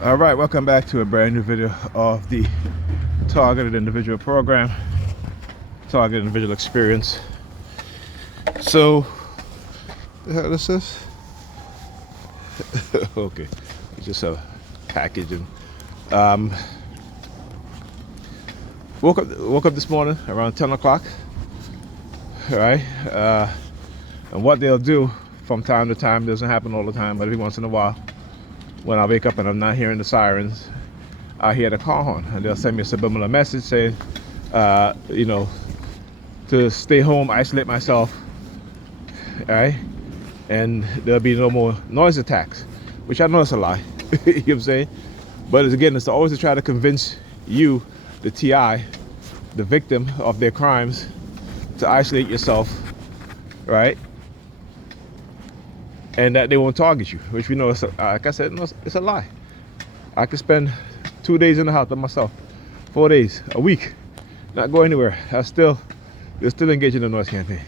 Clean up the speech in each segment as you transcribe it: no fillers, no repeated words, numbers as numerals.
All right, welcome back to a brand new video of the Targeted Individual Program, Targeted Individual Experience. So, the hell is this? Okay, it's just a package. And woke up this morning around 10 o'clock. All right, and what they'll do from time to time, doesn't happen all the time, but every once in a while, when I wake up and I'm not hearing the sirens, I hear the car horn, and they'll send me a subliminal message saying, to stay home, isolate myself, all right? And there'll be no more noise attacks, which I know is a lie. You know what I'm saying? But it's always to try to convince you, the TI, the victim of their crimes, to isolate yourself, right? And that they won't target you, which we know is, like I said, no, it's a lie. I could spend 2 days in the house by myself, 4 days, a week, not go anywhere. They're still engaged in the noise campaign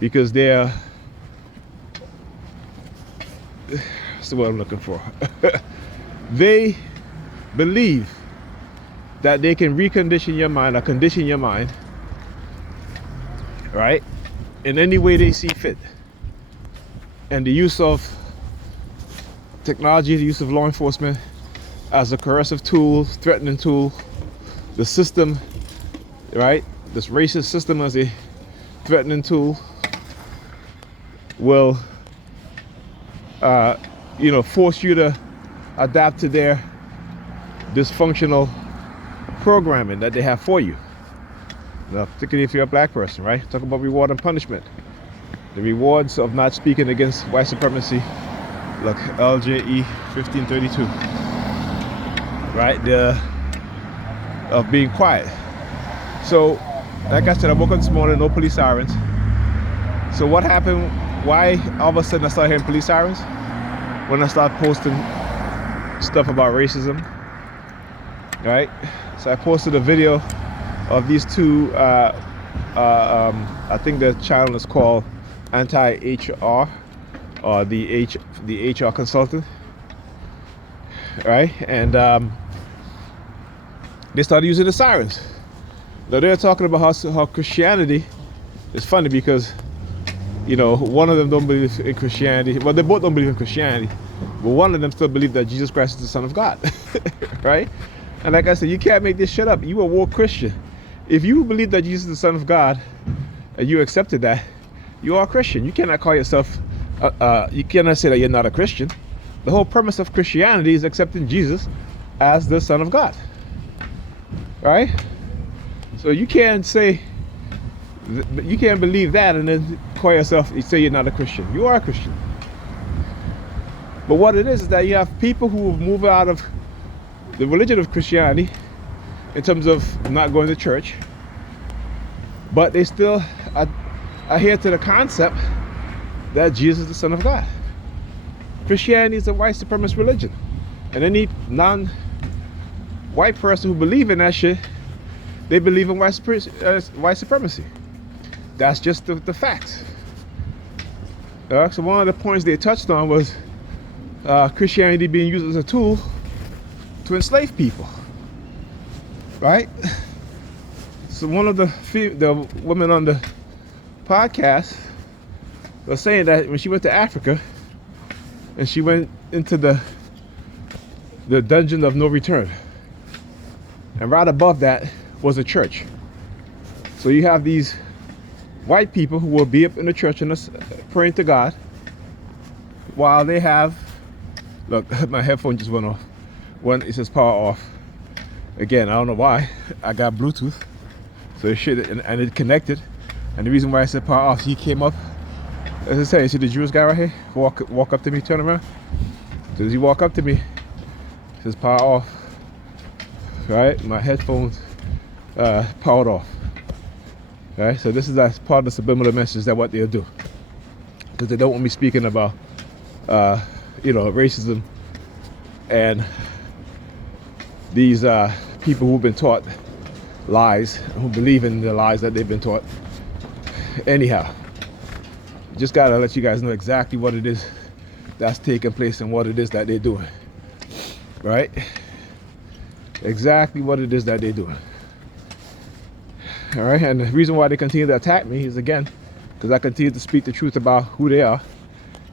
because they're, that's what I'm looking for. They believe that they can recondition your mind or condition your mind, right, in any way they see fit. And the use of technology, the use of law enforcement as a coercive tool, threatening tool, the system, right? This racist system as a threatening tool will, force you to adapt to their dysfunctional programming that they have for you. Now, particularly if you're a black person, right? Talk about reward and punishment. The rewards of not speaking against white supremacy, look, LJE 1532, right? Of being quiet. So, like I said, I woke up this morning, no police sirens. So what happened? Why all of a sudden I started hearing police sirens? When I started posting stuff about racism, right? So I posted a video of these two, I think the channel is called Anti-HR, or the HR consultant, right? And they started using the sirens. Now they're talking about how Christianity is funny because, one of them don't believe in Christianity. Well, they both don't believe in Christianity, but one of them still believes that Jesus Christ is the Son of God, right? And like I said, you can't make this shit up. You a woke Christian. If you believe that Jesus is the Son of God and you accepted that, you are a Christian. You cannot call yourself, you cannot say that you're not a Christian. The whole premise of Christianity is accepting Jesus as the Son of God, right? So you can't say, you can't believe that and then call yourself, you say you're not a Christian. You are a Christian. But what it is that you have people who move out of the religion of Christianity in terms of not going to church, but they still adhere to the concept that Jesus is the Son of God. Christianity is a white supremacist religion, and any non-white person who believes in that shit, they believe in white supremacy. That's just the facts. So one of the points they touched on was Christianity being used as a tool to enslave people, right? So one of the women on the podcast was saying that when she went to Africa and she went into the dungeon of no return, and right above that was a church. So you have these white people who will be up in the church and praying to God while they have, look, my headphone just went off. One, it says power off. Again, I don't know why. I got Bluetooth, so it should, and it connected. And the reason why I said power off, he came up, as I say, you see the Jewish guy right here? Walk up to me, turn around. So as he walk up to me, it says power off, right? My headphones powered off, right? So this is as part of the subliminal message that what they'll do, because they don't want me speaking about, racism and these people who've been taught lies, who believe in the lies that they've been taught. Anyhow, just gotta let you guys know exactly what it is that's taking place and what it is that they're doing. right? Exactly what it is that they're doing. All right, and the reason why they continue to attack me is, again, because I continue to speak the truth about who they are,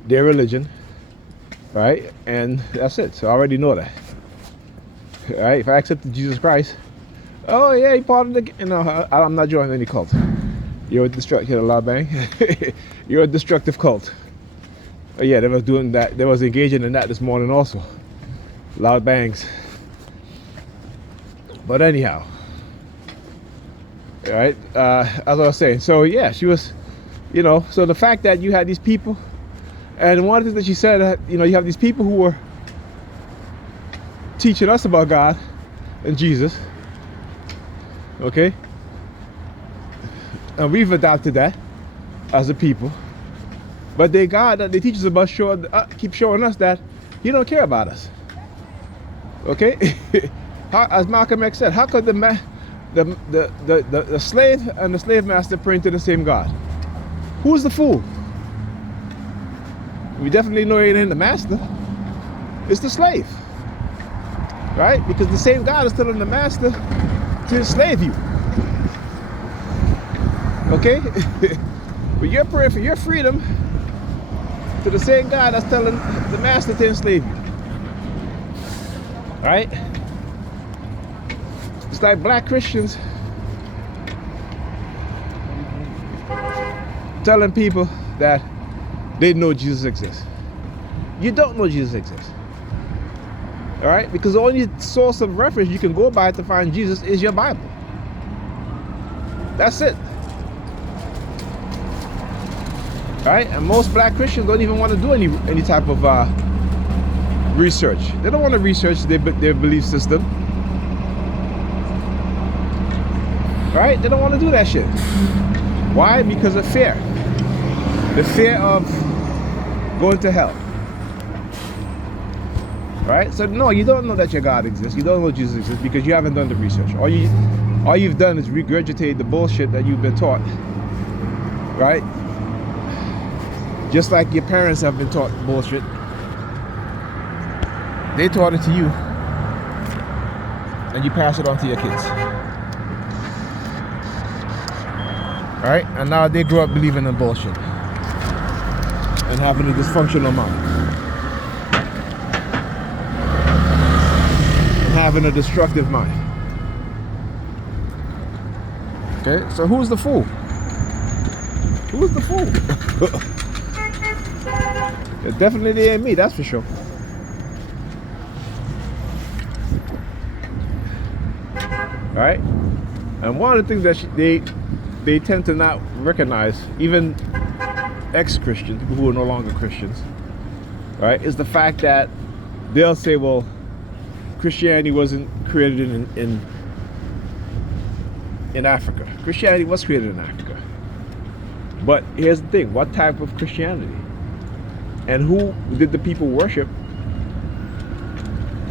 their religion, right? And that's it. So I already know that. All right, if I accepted Jesus Christ, oh yeah, he part of the, I'm not joining any cult. You're a destructive, lot bang. You're a destructive cult. Oh yeah, they was doing that. They was engaging in that this morning also. Loud bangs. But anyhow, all right. As I was saying, so yeah, she was, so the fact that you had these people, and one of the things that she said, that you have these people who were teaching us about God and Jesus, okay, and we've adopted that as a people. But they teach us about keep showing us that He don't care about us. Okay, as Malcolm X said, how could the slave and the slave master pray to the same God? Who's the fool? We definitely know it ain't the master. It's the slave, right? Because the same God is telling the master to enslave you. Okay, but you're praying for your freedom to the same God that's telling the master to enslave you. Right? It's like black Christians telling people that they know Jesus exists. You don't know Jesus exists. All right? Because the only source of reference you can go by to find Jesus is your Bible. That's it. Right? And most black Christians don't even want to do any type of research. They don't want to research their belief system. Right? They don't want to do that shit. Why? Because of fear. The fear of going to hell. Right? So no, you don't know that your God exists. You don't know Jesus exists because you haven't done the research. All you've done is regurgitate the bullshit that you've been taught. Right? Just like your parents have been taught bullshit. They taught it to you. And you pass it on to your kids. Alright? And now they grow up believing in bullshit. And having a dysfunctional mind. And having a destructive mind. Okay? So who's the fool? Who's the fool? It definitely ain't me, that's for sure. Right? And one of the things that they tend to not recognize, even ex-Christians, people who are no longer Christians, right, is the fact that they'll say, well, Christianity wasn't created in Africa. Christianity was created in Africa. But here's the thing, what type of Christianity? And who did the people worship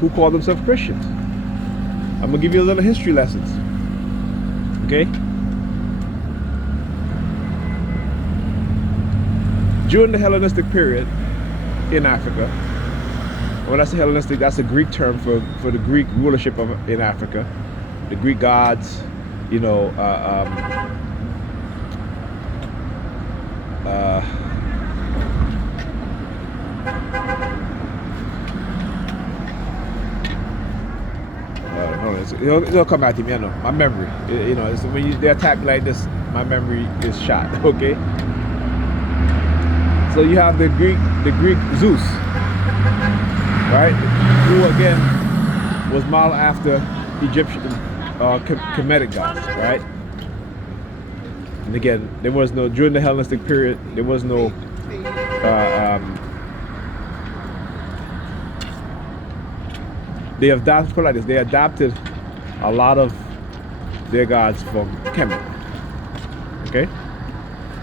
who called themselves Christians? I'm gonna give you a little history lessons. Okay? During the Hellenistic period in Africa, when I say Hellenistic, that's a Greek term for the Greek rulership in Africa. The Greek gods, it'll come back to me. I know my memory. It's when they attack like this, my memory is shot. Okay. So you have the Greek Zeus, right? Who again was modeled after Egyptian Kemetic gods, right? And again, there was no, during the Hellenistic period, there was no they adopted, put it like this, they adopted a lot of their gods from Kemet. Okay?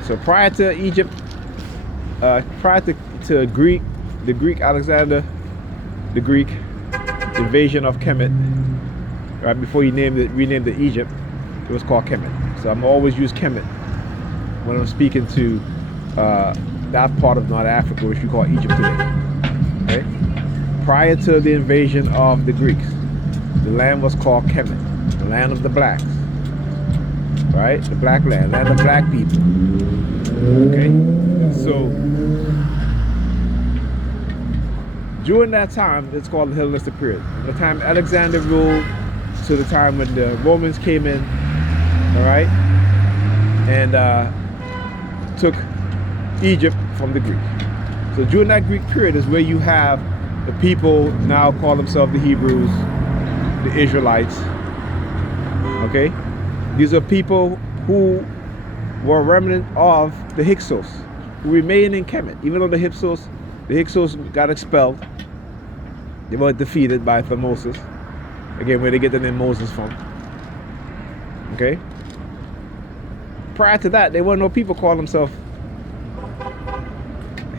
So prior to Egypt, prior to Greek, the Greek Alexander, the Greek invasion of Kemet, right before he renamed it Egypt, it was called Kemet. So I'm always use Kemet when I'm speaking to that part of North Africa, which we call Egypt today. Okay? prior to the invasion of the Greeks, the land was called Kemet, the land of the blacks. Right? The black land of black people. Okay? So, during that time, it's called the Hellenistic period. From the time Alexander ruled to the time when the Romans came in, all right, and took Egypt from the Greek. So during that Greek period is where you have the people now call themselves the Hebrews, the Israelites. Okay? These are people who were a remnant of the Hyksos, who remained in Kemet. Even though the Hyksos got expelled, they were defeated by Moses. Again, where they get the name Moses from. Okay? Prior to that, there were no people calling themselves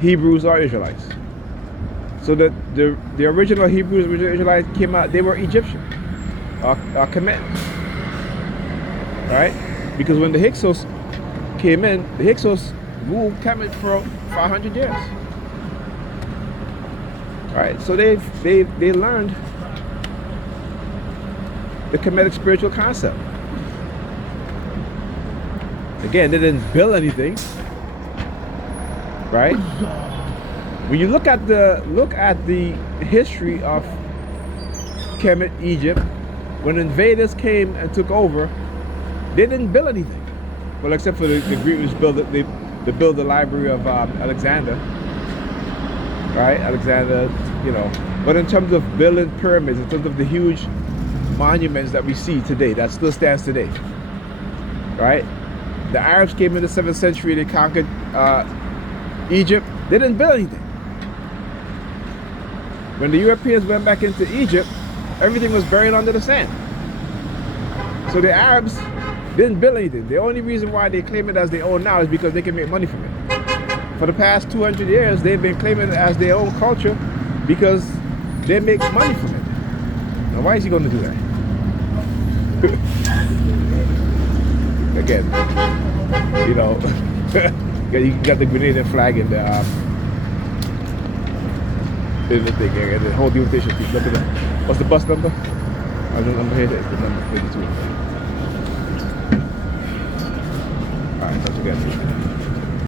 Hebrews or Israelites. So the original Hebrews, original Israelites came out, they were Egyptian, or Kemet. Right? Because when the Hyksos came in, the Hyksos ruled Kemet for 500 years. Right? So they learned the Kemetic spiritual concept. Again, they didn't build anything. Right? When you look at the history of Kemet, Egypt, when invaders came and took over, they didn't build anything. Well, except for the Greeks built it. They built the library of Alexander. Right? Alexander, you know. But in terms of building pyramids, in terms of the huge monuments that we see today, that still stands today. Right? The Arabs came in the 7th century, they conquered Egypt. They didn't build anything. When the Europeans went back into Egypt, everything was buried under the sand. So the Arabs didn't build anything. The only reason why they claim it as their own now is because they can make money from it. For the past 200 years, they've been claiming it as their own culture because they make money from it. Now, why is he going to do that? Again, you know, you got the Grenadian flag in the thing, and the whole invitation piece. Look at that. What's the bus number? The number here is the number 32. Alright, don't forget.